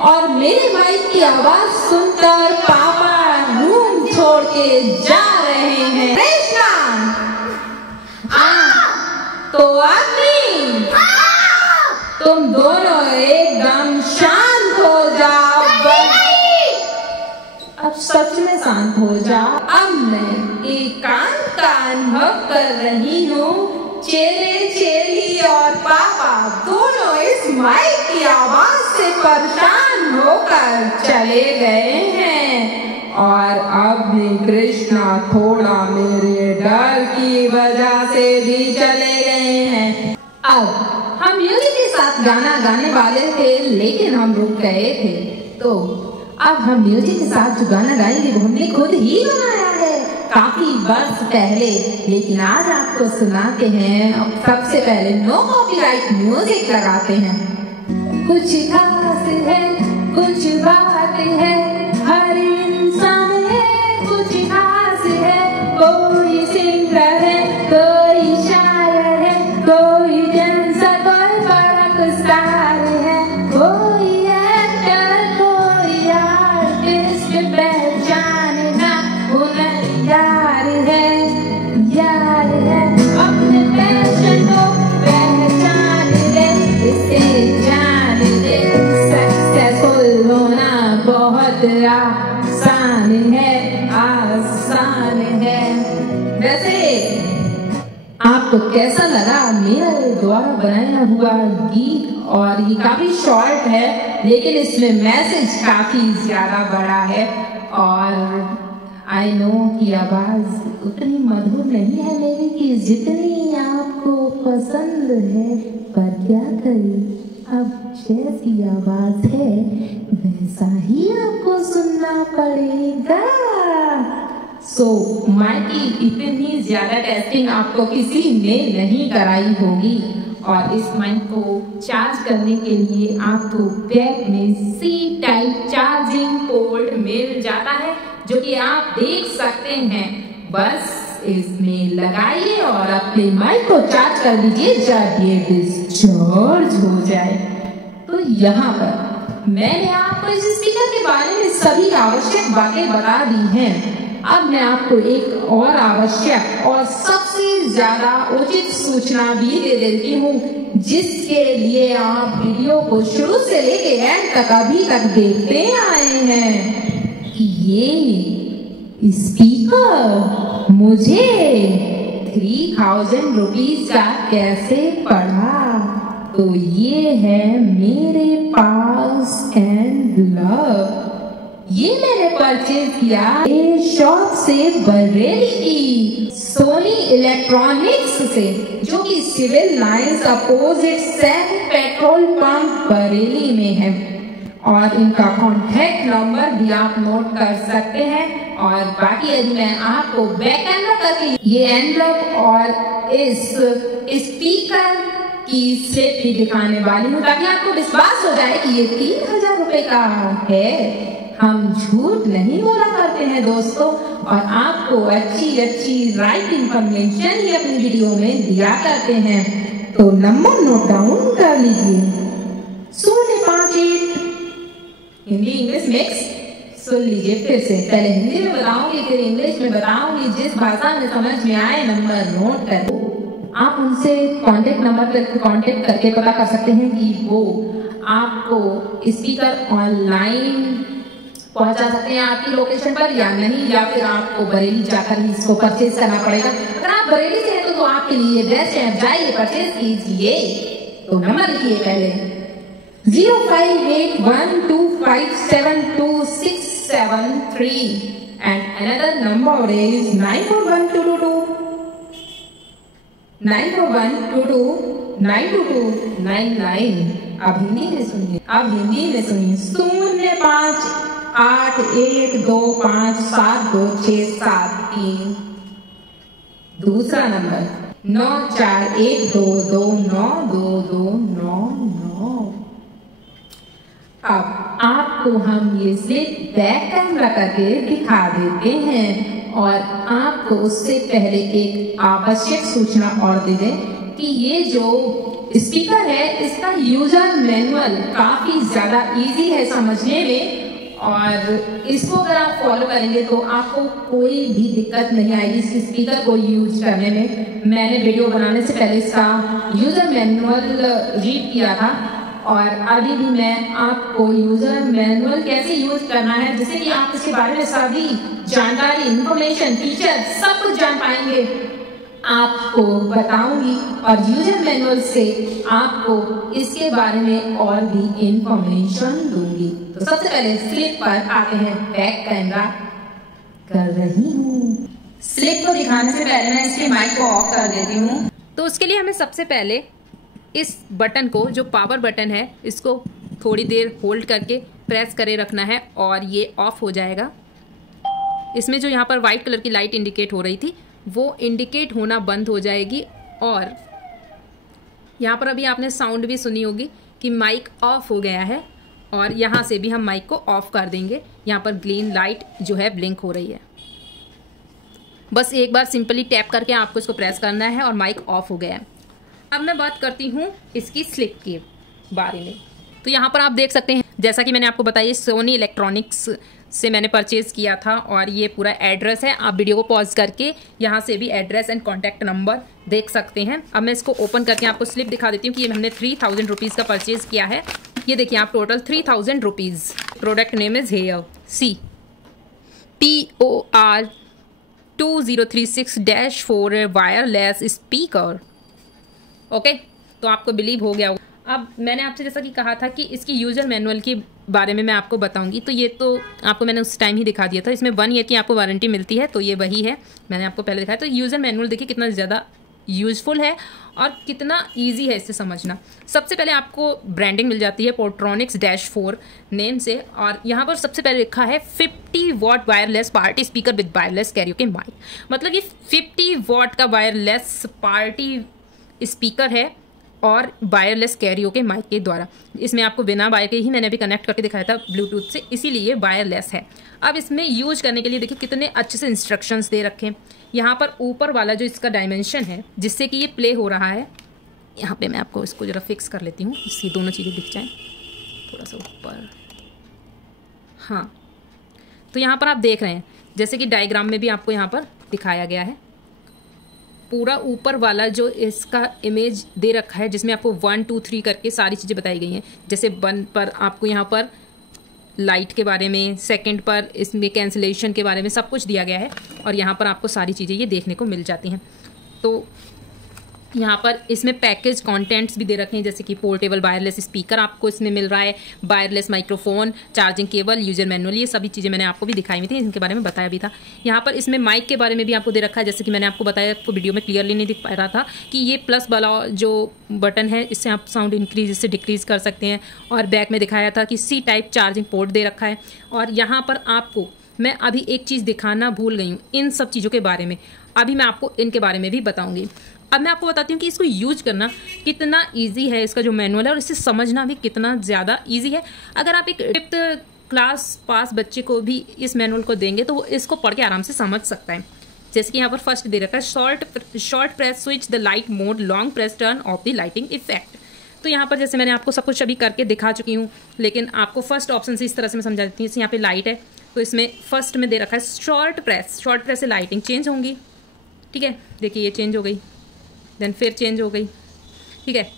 और मेरे माइक की आवाज सुनकर पापा रूम छोड़ के जा रहे हैं। कृष्णा तो आदमी तुम दोनों एकदम शांत हो जाओ, अब सच में शांत हो जाओ। अब मैं एकांत का अनुभव कर रही हूँ। चेले चेली और पापा दोनों इस माइक की आवाज से परेशान होकर चले गए हैं, और अब कृष्णा थोड़ा मेरे डर की वजह से भी चले गए हैं। अब हम म्यूजिक के साथ गाना गाने वाले थे लेकिन हम रुक गए थे, तो अब हम म्यूजिक के साथ जो गाना गाएंगे वो हमने खुद ही बनाया है काफी वर्ष पहले, लेकिन आज आपको सुनाते हैं। सबसे पहले नो कॉपीराइट म्यूजिक लगाते हैं। कुछ खास है, कुछ बात है, हर इंसान है, कुछ खास है। कोई सिंगर है, कोई शायर है, कोई डांसर, कोई बड़ा स्टार है, कोई एक्टर, कोई आर्टिस्ट, पहचानना हुनर यार है, यार है। अपने पैशन को पहचान ले, इसे जान ले। सक्सेसफुल होना बहुत आसान है, आसान है। वैसे आपको कैसा लगा मेरा द्वारा बनाया हुआ गीत? और ये काफी शॉर्ट है लेकिन इसमें मैसेज काफी ज्यादा बड़ा है, और आई नो कि आवाज उतनी मधुर नहीं है मेरी कि जितनी आपको पसंद है, पर क्या करें, अब जैसी आवाज है वैसा ही आपको सुनना पड़ेगा। सो माइक की इतनी ज्यादा टेस्टिंग आपको किसी ने नहीं कराई होगी, और इस माइक को चार्ज करने के लिए आपको बैग में सी टाइप चार्जिंग पोर्ट मिल जाता है, जो कि आप देख सकते हैं। बस इसमें लगाइए और अपने माइक को चार्ज कर दीजिए जब ये डिस्चार्ज हो जाए। तो यहाँ पर मैंने आपको इस स्पीकर के बारे में सभी आवश्यक बातें बता दी हैं। अब मैं आपको एक और आवश्यक और सबसे ज्यादा उचित सूचना भी दे देती हूँ, जिसके लिए आप वीडियो को शुरू से लेके एंड तक अभी तक देखते आए हैं। ये स्पीकर मुझे 3000 रुपीज का कैसे पड़ा? तो ये है मेरे पास एंड लव। ये मैंने परचेज किया ये शॉप से बरेली की सोनी इलेक्ट्रॉनिक्स से, जो कि Civil Lines opposite Sain petrol pump Bareilly में है। और इनका कॉन्टैक्ट नंबर भी आप नोट कर सकते हैं। और बाकी यदि मैं आपको बैक कैमरा करके ये एनवलप और इस स्पीकर की स्लिप भी दिखाने वाली हूँ, ताकि आपको विश्वास हो जाए कि ये 3000 रुपए का है। हम झूठ नहीं बोला करते हैं दोस्तों, और आपको अच्छी राइट इंफॉर्मेशन ही अपनी वीडियो में दिया करते हैं। तो नंबर नोट डाउन कर लीजिए। 058 हिंदी इंग्लिश मिक्स सुन लीजिए फिर से, पहले हिंदी में बताऊंगी फिर इंग्लिश में बताऊंगी, जिस भाषा में समझ में आए नंबर नोट कर। आप उनसे कांटेक्ट नंबर पर कांटेक्ट करके पता कर सकते हैं कि वो आपको स्पीकर ऑनलाइन पहुंचा सकते हैं आपकी लोकेशन पर या नहीं, या फिर आपको बरेली जाकर ही इसको परचेज करना पड़ेगा। अगर आप बरेली से हैं तो आपके लिए बेस्ट है, जाइए परचेज कीजिए। तो नंबर लिखिए पहले 058125722673 and another number is 9412292299। अब हिंदी में सुनिए, 058125722673। दूसरा नंबर 9412292299। अब आपको हम ये स्लिप बैक कैमरा करके दिखा देते हैं, और आपको उससे पहले एक आवश्यक सूचना और दे दें कि ये जो स्पीकर है इसका यूजर मैनुअल काफी ज्यादा इजी है समझने में, और इसको अगर आप फॉलो करेंगे तो आपको कोई भी दिक्कत नहीं आएगी इस स्पीकर को यूज करने में। मैंने वीडियो बनाने से पहले इसका यूजर मैनुअल रीड किया था, और अभी भी मैं आपको यूजर मैनुअल कैसे यूज करना है, जिससे कि आप इसके बारे में सभी जानकारी, इंफॉर्मेशन, फीचर सब कुछ जान पाएंगे, आपको बताऊंगी। और यूजर मैनुअल से आपको इसके बारे में और भी इंफॉर्मेशन दूंगी। तो सबसे पहले स्लिप पर आते हैं, बैक कैमरा कर रही हूँ। स्लिप को दिखाने से पहले मैं इसके माइक को ऑफ कर देती हूँ। तो उसके लिए हमें सबसे पहले इस बटन को, जो पावर बटन है, इसको थोड़ी देर होल्ड करके प्रेस करे रखना है और ये ऑफ हो जाएगा। इसमें जो यहाँ पर वाइट कलर की लाइट इंडिकेट हो रही थी वो इंडिकेट होना बंद हो जाएगी, और यहाँ पर अभी आपने साउंड भी सुनी होगी कि माइक ऑफ हो गया है, और यहाँ से भी हम माइक को ऑफ कर देंगे। यहाँ पर ग्रीन लाइट जो है ब्लिंक हो रही है। बस एक बार सिंपली टैप करके आपको इसको प्रेस करना है और माइक ऑफ हो गया है। अब मैं बात करती हूँ इसकी स्लिप के बारे में। तो यहाँ पर आप देख सकते हैं, जैसा कि मैंने आपको बताया, सोनी इलेक्ट्रॉनिक्स से मैंने परचेज़ किया था, और ये पूरा एड्रेस है। आप वीडियो को पॉज करके यहाँ से भी एड्रेस एंड कॉन्टैक्ट नंबर देख सकते हैं। अब मैं इसको ओपन करके आपको स्लिप दिखा देती हूँ कि ये हमने 3000 रुपीज़ का परचेज़ किया है। ये देखिए आप, total 3000 rupees. Product name is here CPOR 2036-4 wireless speaker. Okay, तो आपको बिलीव हो गया होगा। अब मैंने आपसे जैसा कि कहा था कि इसकी यूज़र मैनुअल के बारे में मैं आपको बताऊंगी, तो ये तो आपको मैंने उस टाइम ही दिखा दिया था। इसमें 1 ईयर की आपको वारंटी मिलती है, तो ये वही है, मैंने आपको पहले दिखाया। तो यूज़र मैनुअल देखिए कितना ज़्यादा यूज़फुल है और कितना इजी है इसे समझना। सबसे पहले आपको ब्रांडिंग मिल जाती है पोर्ट्रॉनिक्स-4 नेम से, और यहाँ पर सबसे पहले लिखा है 50 watt wireless party speaker with wireless karaoke mic. मतलब ये 50 वॉट का वायरलेस पार्टी स्पीकर है और वायरलेस कैरियोके माइक के द्वारा। इसमें आपको बिना वायर के ही मैंने अभी कनेक्ट करके दिखाया था ब्लूटूथ से, इसीलिए वायरलेस है। अब इसमें यूज करने के लिए देखिए कितने अच्छे से इंस्ट्रक्शंस दे रखे हैं। यहाँ पर ऊपर वाला जो इसका डायमेंशन है जिससे कि ये प्ले हो रहा है, यहाँ पे मैं आपको इसको ज़रा फिक्स कर लेती हूँ, इससे दोनों चीज़ें दिख जाएँ थोड़ा सा ऊपर। हाँ, तो यहाँ पर आप देख रहे हैं जैसे कि डायग्राम में भी आपको यहाँ पर दिखाया गया है। पूरा ऊपर वाला जो इसका इमेज दे रखा है, जिसमें आपको 1 2 3 करके सारी चीज़ें बताई गई हैं। जैसे 1 पर आपको यहाँ पर लाइट के बारे में, सेकंड पर इसमें कैंसिलेशन के बारे में सब कुछ दिया गया है, और यहाँ पर आपको सारी चीज़ें ये देखने को मिल जाती हैं। तो यहाँ पर इसमें पैकेज कंटेंट्स भी दे रखे हैं, जैसे कि पोर्टेबल वायरलेस स्पीकर आपको इसमें मिल रहा है, wireless microphone, charging cable, user manual, ये सभी चीज़ें मैंने आपको भी दिखाई हुई थी, इनके बारे में बताया भी था। यहाँ पर इसमें माइक के बारे में भी आपको दे रखा है, जैसे कि मैंने आपको बताया, आपको वीडियो में क्लियरली नहीं दिख पा रहा था कि ये प्लस वाला जो बटन है इससे आप साउंड इंक्रीज इससे डिक्रीज कर सकते हैं। और बैक में दिखाया था कि C टाइप चार्जिंग पोर्ट दे रखा है। और यहाँ पर आपको मैं अभी एक चीज़ दिखाना भूल गई हूँ, इन सब चीज़ों के बारे में अभी मैं आपको इनके बारे में भी बताऊँगी। अब मैं आपको बताती हूँ कि इसको यूज करना कितना इजी है, इसका जो मैनुअल है और इसे समझना भी कितना ज़्यादा इजी है। अगर आप एक 5th क्लास पास बच्चे को भी इस मैनुअल को देंगे तो वो इसको पढ़ के आराम से समझ सकता है। जैसे कि यहाँ पर फर्स्ट दे रखा है short press switch the light mode, long press turn off the lighting effect. तो यहाँ पर जैसे मैंने आपको सब कुछ अभी करके दिखा चुकी हूँ, लेकिन आपको फर्स्ट ऑप्शन से इस तरह से मैं समझा देती हूँ। यहाँ पे लाइट है तो इसमें फर्स्ट में दे रखा है शॉर्ट प्रेस से लाइटिंग चेंज होंगी। ठीक है, देखिए ये चेंज हो गई, देन फिर चेंज हो गई। ठीक है,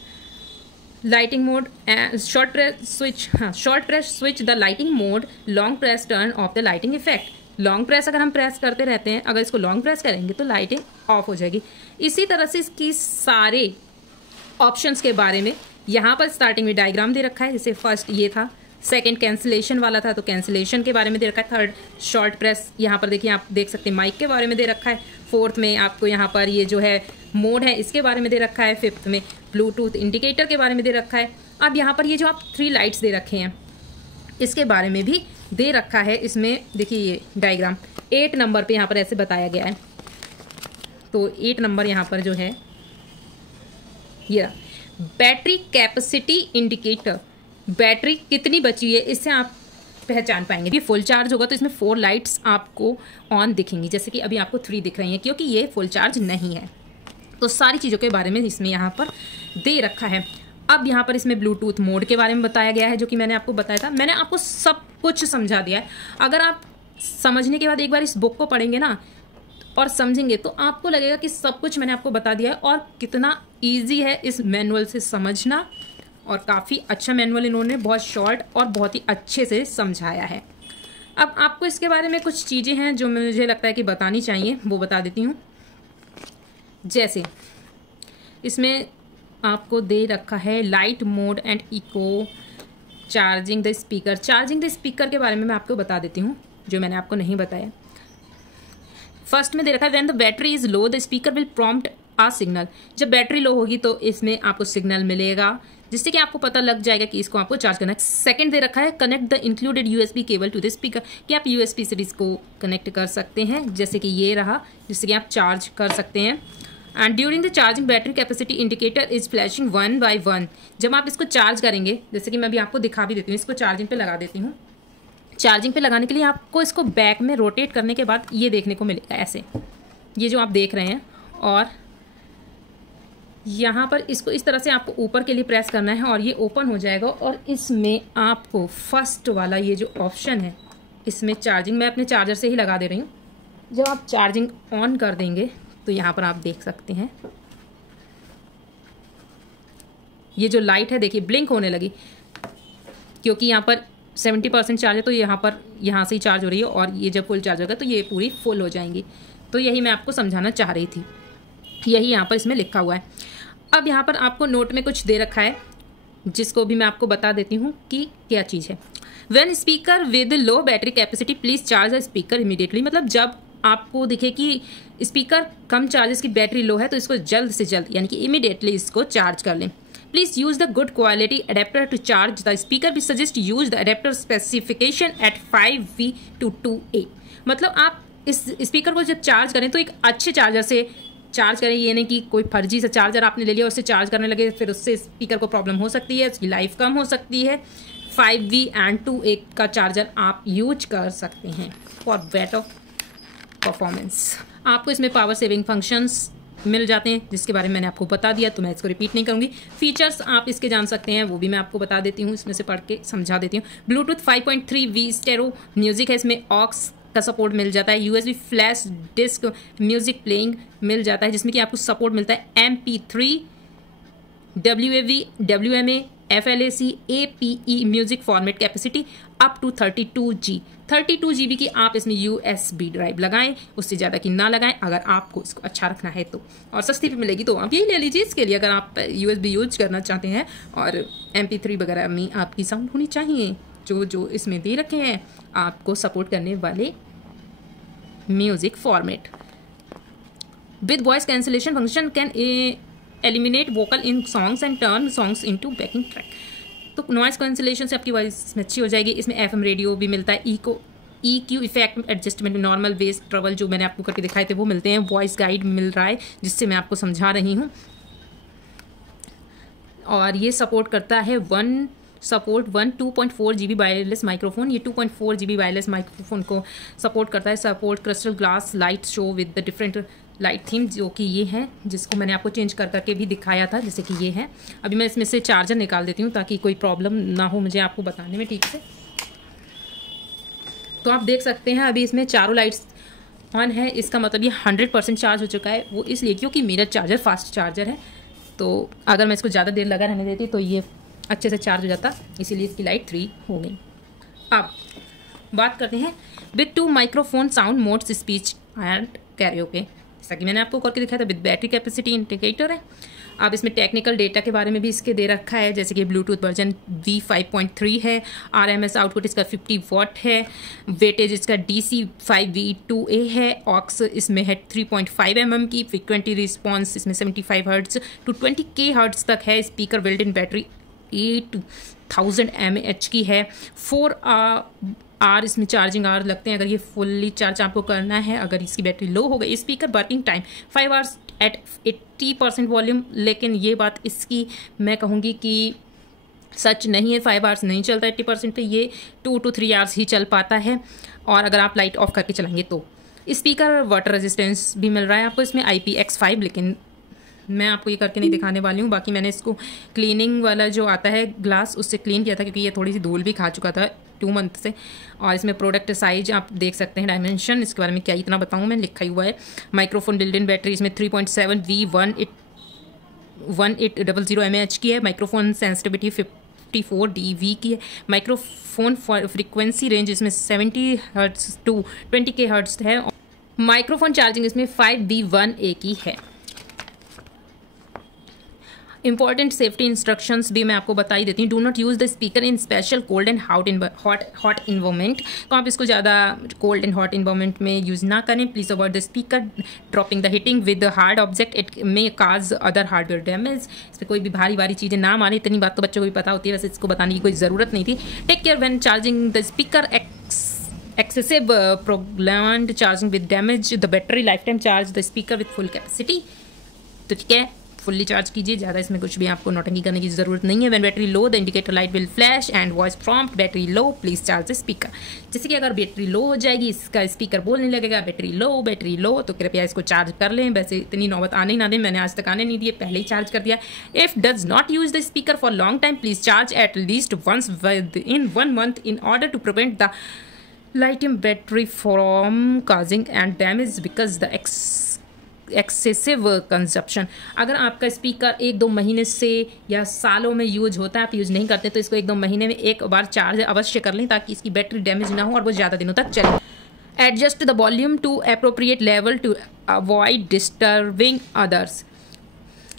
lighting mode short press switch the lighting mode, long press turn off the lighting effect. Long press अगर हम प्रेस करते रहते हैं, अगर इसको लॉन्ग प्रेस करेंगे तो लाइटिंग ऑफ हो जाएगी। इसी तरह से इसकी सारे ऑप्शंस के बारे में यहाँ पर स्टार्टिंग में डायग्राम दे रखा है। जैसे फर्स्ट ये था, सेकंड कैंसिलेशन वाला था तो कैंसिलेशन के बारे में दे रखा है। थर्ड शॉर्ट प्रेस, यहाँ पर देखिए आप देख सकते हैं माइक के बारे में दे रखा है। फोर्थ में आपको यहाँ पर ये जो है मोड है इसके बारे में दे रखा है। फिफ्थ में ब्लूटूथ इंडिकेटर के बारे में दे रखा है। अब यहाँ पर ये जो आप 3 लाइट्स दे रखे हैं इसके बारे में भी दे रखा है। इसमें देखिए ये डायग्राम 8 नंबर पे यहाँ पर ऐसे बताया गया है। तो 8 नंबर यहाँ पर जो है ये बैटरी कैपेसिटी इंडिकेटर, बैटरी कितनी बची है इससे आप पहचान पाएंगे। ये फुल चार्ज होगा तो इसमें 4 लाइट्स आपको ऑन दिखेंगी, जैसे कि अभी आपको 3 दिख रही हैं क्योंकि ये फुल चार्ज नहीं है। तो सारी चीज़ों के बारे में इसमें यहाँ पर दे रखा है। अब यहाँ पर इसमें ब्लूटूथ मोड के बारे में बताया गया है, जो कि मैंने आपको बताया था। मैंने आपको सब कुछ समझा दिया है। अगर आप समझने के बाद एक बार इस बुक को पढ़ेंगे ना और समझेंगे तो आपको लगेगा कि सब कुछ मैंने आपको बता दिया है और कितना ईजी है इस मैनुअल से समझना। और काफ़ी अच्छा मैनुअल इन्होंने बहुत शॉर्ट और बहुत ही अच्छे से समझाया है। अब आपको इसके बारे में कुछ चीज़ें हैं जो मुझे लगता है कि बतानी चाहिए, वो बता देती हूँ। जैसे इसमें आपको दे रखा है light mode and eco, charging the speaker. Charging the speaker के बारे में मैं आपको बता देती हूँ जो मैंने आपको नहीं बताया। फर्स्ट में दे रखा है when the battery is low the speaker will prompt a signal. जब बैटरी लो होगी तो इसमें आपको सिग्नल मिलेगा जिससे कि आपको पता लग जाएगा कि इसको आपको चार्ज करना है। सेकंड दे रखा है connect the included USB cable to the speaker, कि आप यूएसबी से इसको कनेक्ट कर सकते हैं, जैसे कि ये रहा, जिससे कि आप चार्ज कर सकते हैं। And during the charging battery capacity indicator is flashing 1 by 1। जब आप इसको चार्ज करेंगे, जैसे कि मैं अभी आपको दिखा भी देती हूँ, इसको चार्जिंग पे लगा देती हूँ। चार्जिंग पे लगाने के लिए आपको इसको बैक में रोटेट करने के बाद ये देखने को मिलेगा ऐसे, ये जो आप देख रहे हैं। और यहाँ पर इसको इस तरह से आपको ऊपर के लिए प्रेस करना है और ये ओपन हो जाएगा। और इसमें आपको फर्स्ट वाला ये जो ऑप्शन है इसमें चार्जिंग, मैं अपने चार्जर से ही लगा दे रही हूँ। जब आप चार्जिंग ऑन कर देंगे तो यहाँ पर आप देख सकते हैं ये जो लाइट है देखिए ब्लिंक होने लगी, क्योंकि यहाँ पर 70% चार्ज है तो यहाँ से ही चार्ज हो रही है। और ये जब फुल चार्ज होगा तो ये पूरी फुल हो जाएंगी। तो यही मैं आपको समझाना चाह रही थी, यही यहाँ पर इसमें लिखा हुआ है। अब यहाँ पर आपको नोट में कुछ दे रखा है जिसको भी मैं आपको बता देती हूँ कि क्या चीज़ है। When speaker with low battery capacity please charge the speaker immediately. मतलब जब आपको दिखे कि स्पीकर कम चार्जेस की बैटरी लो है तो इसको जल्द से जल्द यानी कि इमीडिएटली इसको चार्ज कर लें। Please use the good quality adapter to charge the speaker. We suggest use the adapter specification at 5V to 2A। मतलब आप इस स्पीकर को जब चार्ज करें तो एक अच्छे चार्जर से चार्ज करें, ये नहीं कि कोई फर्जी सा चार्जर आपने ले लिया उससे चार्ज करने लगे, फिर उससे स्पीकर को प्रॉब्लम हो सकती है, उसकी लाइफ कम हो सकती है। 5V and 2A का चार्जर आप यूज कर सकते हैं फॉर बेटर परफॉर्मेंस। आपको इसमें पावर सेविंग फंक्शंस मिल जाते हैं जिसके बारे में मैंने आपको बता दिया, तो मैं इसको रिपीट नहीं करूंगी। फीचर्स आप इसके जान सकते हैं, वो भी मैं आपको बता देती हूँ, इसमें से पढ़ के समझा देती हूँ। ब्लूटूथ 5.3V स्टेरो म्यूजिक है, इसमें ऑक्स का सपोर्ट मिल जाता है। USB flash disk music playing मिल जाता है जिसमें कि आपको सपोर्ट मिलता है MP3, WAV, WMA, FLAC, APE music format capacity, up to 32 GB की आप इसमें USB ड्राइव लगाएं, उससे ज़्यादा की ना लगाएं अगर आपको इसको अच्छा रखना है तो। और सस्ती भी मिलेगी तो आप यही ले लीजिए इसके लिए, अगर आप USB यूज करना चाहते हैं और MP3 वगैरह में आपकी साउंड होनी चाहिए जो इसमें दे रखे हैं आपको सपोर्ट करने वाले music format. With voice cancellation function can eliminate vocal in songs and turn songs into backing track. तो नॉइस कैंसिलेशन से आपकी वॉइस में अच्छी हो जाएगी। इसमें FM रेडियो भी मिलता है, EQ effect adjustment, normal base trouble जो मैंने आपको करके दिखाए थे वो मिलते हैं, वॉइस गाइड मिल रहा है जिससे मैं आपको समझा रही हूँ। और ये सपोर्ट करता है 2.4 GB वायरलेस माइक्रोफोन। ये 2.4 GB वायरलेस माइक्रोफोन को सपोर्ट करता है। Support crystal glass light show with the different light theme, जो कि ये है जिसको मैंने आपको चेंज कर करके भी दिखाया था, जैसे कि ये है। अभी मैं इसमें से चार्जर निकाल देती हूँ ताकि कोई प्रॉब्लम ना हो मुझे आपको बताने में ठीक से। तो आप देख सकते हैं अभी इसमें चारों लाइट्स ऑन है, इसका मतलब ये 100% चार्ज हो चुका है। वो इसलिए क्योंकि मेरा चार्जर फास्ट चार्जर है, तो अगर मैं इसको ज़्यादा देर लगा रहने देती तो ये अच्छे से चार्ज हो जाता, इसीलिए इसकी लाइट 3 हो गई। अब बात करते हैं with 2 microphone sound modes speech and karaoke, जैसा कि मैंने आपको करके दिखाया था। विद बैटरी कैपेसिटी इंडिकेटर है। अब इसमें टेक्निकल डेटा के बारे में भी इसके दे रखा है, जैसे कि ब्लूटूथ वर्जन V5.3 है, RMS आउटपुट इसका 50 वॉट है, वेटेज इसका DC 5V2A है, ऑक्स इसमें है 3.5 mm की, फ्रीक्वेंसी रिस्पॉन्स इसमें 75 हर्ट्ज टू 20K हर्ट्ज तक है। Speaker built in battery 8000 mAh की है। 4 आर इसमें चार्जिंग आवर लगते हैं अगर ये फुल्ली चार्ज आपको करना है। अगर इसकी बैटरी लो हो गई, speaker working time 5 hours at 80% volume, लेकिन ये बात इसकी मैं कहूँगी कि सच नहीं है। 5 आवर्स नहीं चलता 80% पे, ये 2 to 3 आवर्स ही चल पाता है, और अगर आप लाइट ऑफ करके चलाएंगे तो। स्पीकर वाटर रेजिस्टेंस भी मिल रहा है आपको इसमें IPX5, लेकिन मैं आपको ये करके नहीं दिखाने वाली हूँ। बाकी मैंने इसको क्लीनिंग वाला जो आता है ग्लास, उससे क्लीन किया था क्योंकि ये थोड़ी सी धूल भी खा चुका था 2 मंथ से। और इसमें प्रोडक्ट साइज आप देख सकते हैं, डायमेंशन इसके बारे में क्या इतना बताऊँ मैं, लिखा ही हुआ है। माइक्रोफोन बिल्ट इन बैटरी इसमें 3.7 V1800 mAh की है। माइक्रोफोन सेंसिटिविटी 54 dB की है। माइक्रोफोन फ्रीक्वेंसी रेंज इसमें 70 हर्ट्ज टू 20K हर्ट्ज है। माइक्रोफोन चार्जिंग इसमें 5V1A की है। इंपॉर्टेंट सेफ्टी इंस्ट्रक्शंस भी मैं आपको बता ही देती हूँ। Do not use the speaker in special cold and hot environment. तो आप इसको ज़्यादा कोल्ड एंड हॉट इन्वायरमेंट में यूज़ ना करें। Please avoid the speaker dropping the hitting with hard object, it may cause other hardware damage. इस पर कोई भी भारी चीज़ें ना मारे, इतनी बात तो बच्चों को भी पता होती है, वैसे इसको बताने की कोई ज़रूरत नहीं थी। Take care when charging the speaker, excessive prolonged charging with damage the battery, lifetime charge the speaker with full capacity। तो ठीक है, फुल्ली चार्ज कीजिए, ज़्यादा इसमें कुछ भी आपको नौटंकी करने की ज़रूरत नहीं है। When battery low the indicator light will flash and voice prompt battery low please charge the speaker. जैसे कि अगर बैटरी लो हो जाएगी, इसका स्पीकर बोलने लगेगा बैटरी लो, तो कृपया इसको चार्ज कर लें। वैसे इतनी नौबत आने ही ना दें, मैंने आज तक आने नहीं दिए, पहले ही चार्ज कर दिया। If does not use the speaker for long time please charge at least once in 1 month in order to prevent the lithium battery from causing and damage because the excessive consumption. अगर आपका speaker 1-2 महीने से या सालों में use होता है, आप यूज़ नहीं करते, तो इसको 1-2 महीने में एक बार चार्ज अवश्य कर लें ताकि इसकी बैटरी डैमेज ना हो और वो ज़्यादा दिनों तक चले। Adjust the volume to appropriate level to avoid disturbing others.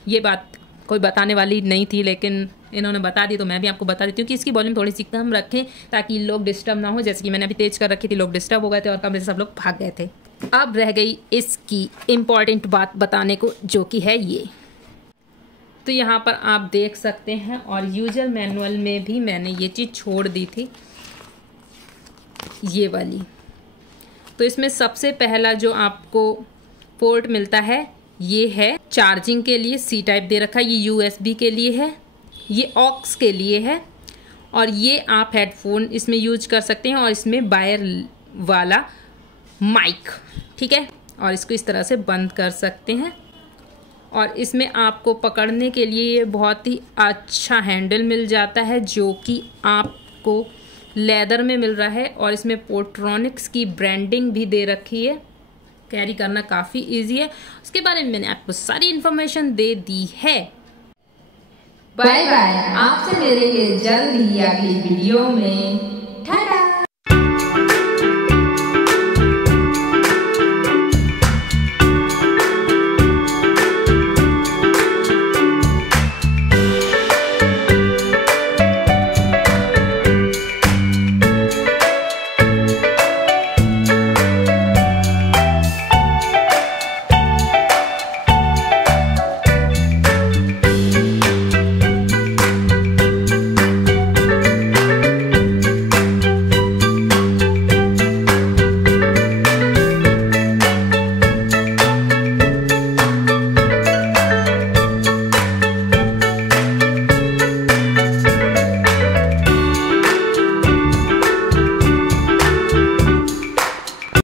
ये बात कोई बताने वाली नहीं थी, लेकिन इन्होंने बता दी तो मैं भी आपको बता देती हूँ कि इसकी वॉल्यूम थोड़ी सी कम रखें ताकि लोग डिस्टर्ब ना हो। जैसे कि मैंने अभी तेज कर रखी थी, लोग डिस्टर्ब हो गए थे और कमरे से सब लोग भाग गए थे। अब रह गई इसकी इम्पॉर्टेंट बात बताने को, जो कि है ये। तो यहाँ पर आप देख सकते हैं, और यूजर मैनुअल में भी मैंने ये चीज़ छोड़ दी थी, ये वाली। तो इसमें सबसे पहला जो आपको पोर्ट मिलता है ये है चार्जिंग के लिए, C टाइप दे रखा है। ये USB के लिए है, ये ऑक्स के लिए है, और ये आप हेडफोन इसमें यूज कर सकते हैं, और इसमें वायर वाला माइक, ठीक है। और इसको इस तरह से बंद कर सकते हैं। और इसमें आपको पकड़ने के लिए बहुत ही अच्छा हैंडल मिल जाता है, जो कि आपको लेदर में मिल रहा है, और इसमें पोर्ट्रॉनिक्स की ब्रांडिंग भी दे रखी है। कैरी करना काफ़ी इजी है। उसके बारे में मैंने आपको सारी इन्फॉर्मेशन दे दी है। बाय बाय, आपसे मिलेंगे जल्द ही अगली वीडियो में।